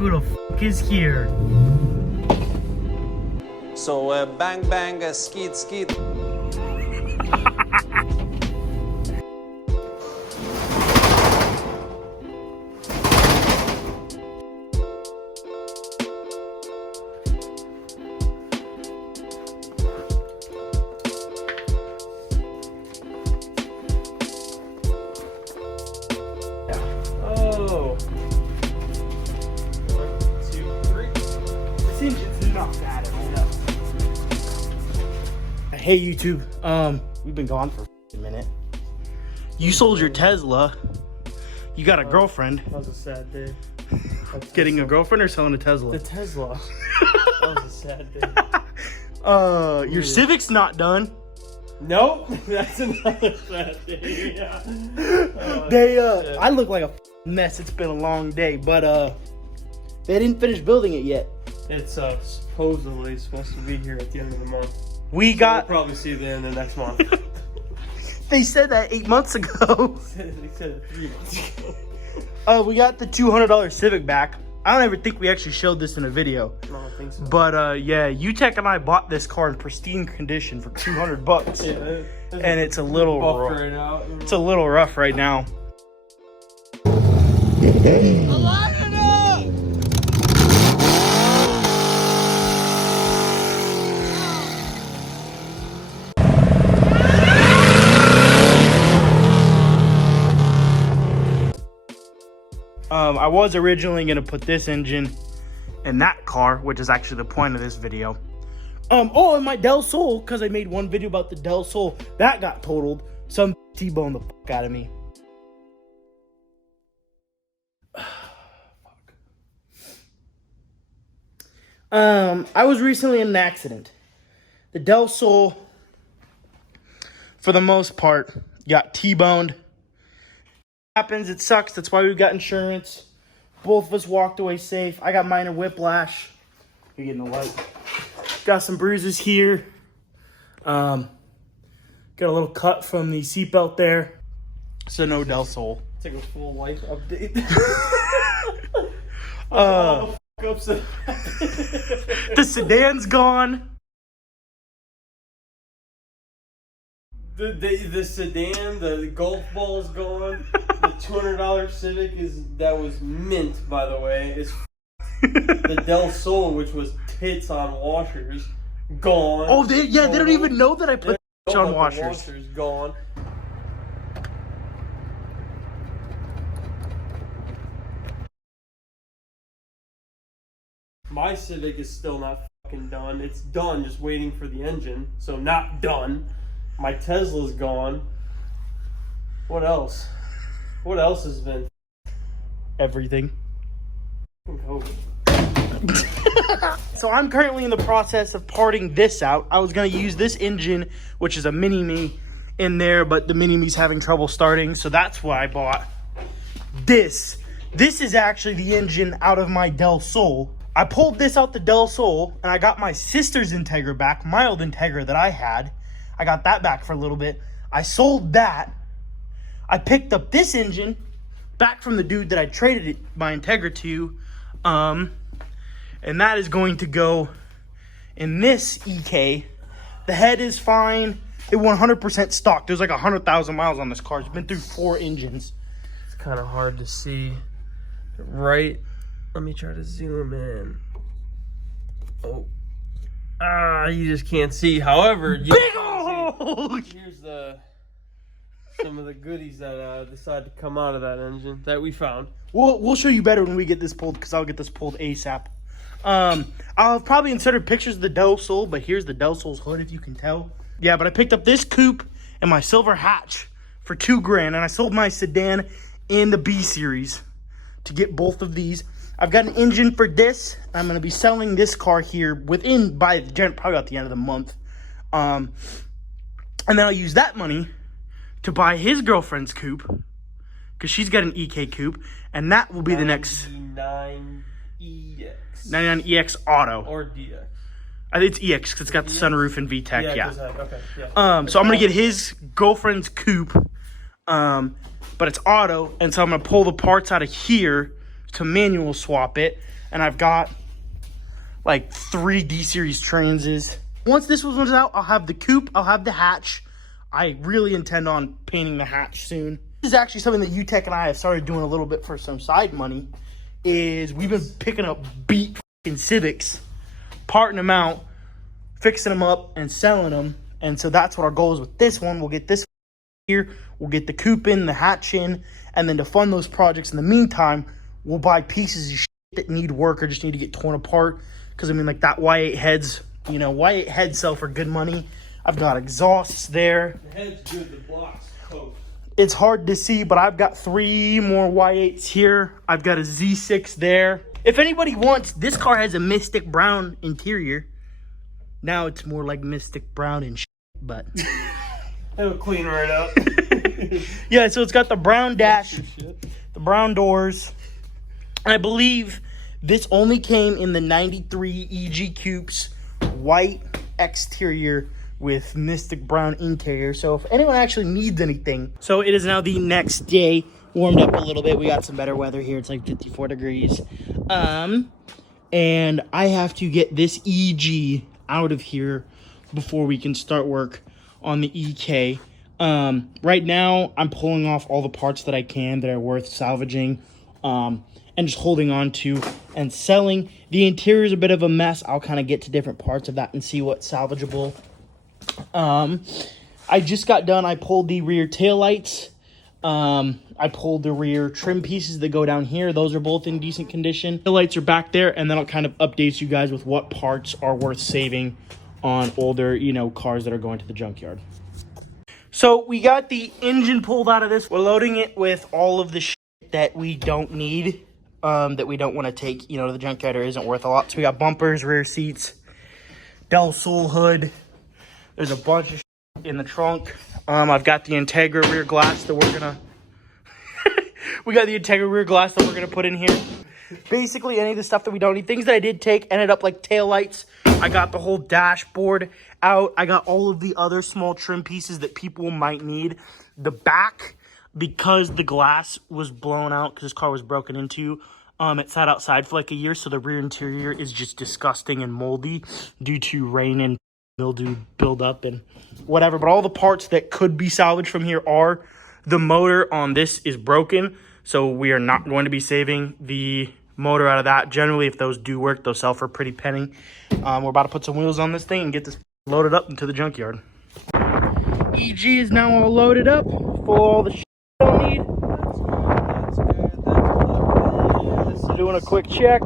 who the fuck is here. So bang bang, skeet skeet. Oh. 1, 2, 3. This engine's not bad at all. Hey YouTube, we've been gone for a minute. You sold your Tesla. You got a girlfriend. That was a sad day. Getting a girlfriend or selling a Tesla? The Tesla. That was a sad day. Your Civic's not done. Nope, that's another sad day. Yeah. I look like a mess. It's been a long day, but they didn't finish building it yet. It's supposedly supposed to be here at the end of the month. We'll probably see it in the next month. They said that 8 months ago. They said it 3 months ago. We got the $200 Civic back. I don't ever think we actually showed this in a video. I don't think so. But yeah, UTech and I bought this car in pristine condition for $200. Yeah, and it's a little rough. right now. It's a little rough right now. I was originally going to put this engine in that car, which is actually the point of this video. Oh, and my Del Sol, because I made one video about the Del Sol, that got totaled. Some T-boned the fuck out of me. I was recently in an accident. The Del Sol, for the most part, got T-boned. Happens, it sucks. That's why we've got insurance. Both of us walked away safe. I got minor whiplash. You're getting the light. Got some bruises here. Got a little cut from the seatbelt there. So no Del Sol. Take a full life update. The sedan's gone. The sedan, the golf ball's gone. The $200 Civic that was mint, by the way, is the Del Sol, which was tits on washers, gone. Oh, they don't even know that I put on washers. Washers gone. My Civic is still not fucking done. It's done, just waiting for the engine. So not done. My Tesla's gone. What else? What else has been? Everything. COVID. So I'm currently in the process of parting this out. I was going to use this engine, which is a Mini-Me, in there, but the Mini-Me's having trouble starting, so that's why I bought this. This is actually the engine out of my Del Sol. I pulled this out the Del Sol, and I got my sister's Integra back, my old Integra that I had. I got that back for a little bit. I sold that. I picked up this engine back from the dude that I traded my Integra to. And that is going to go in this EK. The head is fine. It 100% stock. There's like 100,000 miles on this car. It's been through 4 engines. It's kind of hard to see. Right. Let me try to zoom in. Oh. You just can't see. However, you Big old! Here's some of the goodies that decided to come out of that engine that we found. We'll show you better when we get this pulled, because I'll get this pulled ASAP. I'll probably insert pictures of the Del Sol, but here's the Del Sol's hood, if you can tell. Yeah, but I picked up this coupe and my silver hatch for $2,000, and I sold my sedan in the B series to get both of these. I've got an engine for this. I'm going to be selling this car here probably about the end of the month. And then I'll use that money to buy his girlfriend's coupe, because she's got an EK coupe, and that will be the next 99EX. 99EX Auto. Or DX. I think it's EX because it's got the sunroof and VTEC. Yeah. Okay. Yeah. So I'm gonna get his girlfriend's coupe, but it's auto, and so I'm gonna pull the parts out of here to manual swap it, And I've got like 3 D-Series Transes. Once this one's out, I'll have the coupe, I'll have the hatch. I really intend on painting the hatch soon. This is actually something that UTech and I have started doing a little bit for some side money, is we've been picking up beat f***ing Civics, parting them out, fixing them up, and selling them. And so that's what our goal is with this one. We'll get this here, we'll get the coupe in, the hatch in, and then to fund those projects in the meantime, we'll buy pieces of shit that need work or just need to get torn apart. Because I mean, like that Y8 heads, you know, Y8 heads sell for good money. I've got exhausts there. The head's good, the block's coat. It's hard to see, but I've got 3 more Y8s here. I've got a Z6 there. If anybody wants, this car has a Mystic Brown interior. Now it's more like Mystic Brown and shit, but... It'll clean right up. Yeah, so it's got the brown dash, the brown doors. And I believe this only came in the 93 EG Coupes, white exterior with Mystic Brown interior. So if anyone actually needs anything. So it is now the next day. Warmed up a little bit. We got some better weather here. It's like 54 degrees. And I have to get this EG out of here before we can start work on the EK. Right now, I'm pulling off all the parts that I can that are worth salvaging. And just holding on to and selling. The interior is a bit of a mess. I'll kind of get to different parts of that and see what's salvageable. I just got done. I pulled the rear taillights. I pulled the rear trim pieces that go down here. Those are both in decent condition. The lights are back there, and then I'll kind of update you guys with what parts are worth saving on older, you know, cars that are going to the junkyard. So we got the engine pulled out of this. We're loading it with all of the shit that we don't need, that we don't want to take, you know, to the junkyard or isn't worth a lot. So we got bumpers, rear seats, Del Sol hood. There's a bunch of shit in the trunk. I've got the Integra rear glass that we're gonna we got the Integra rear glass that we're gonna put in here. Basically any of the stuff that we don't need. Things that I did take ended up like taillights. I got the whole dashboard out. I got all of the other small trim pieces that people might need. The back, because the glass was blown out because this car was broken into, it sat outside for like a year, so the rear interior is just disgusting and moldy due to rain and mildew buildup and whatever. But all the parts that could be salvaged from here are. The motor on this is broken, so we are not going to be saving the motor out of that. Generally, if those do work, they'll sell for a pretty penny. We're about to put some wheels on this thing and get this loaded up into the junkyard. EG is now all loaded up, full of all the shit I don't need. Doing a quick check.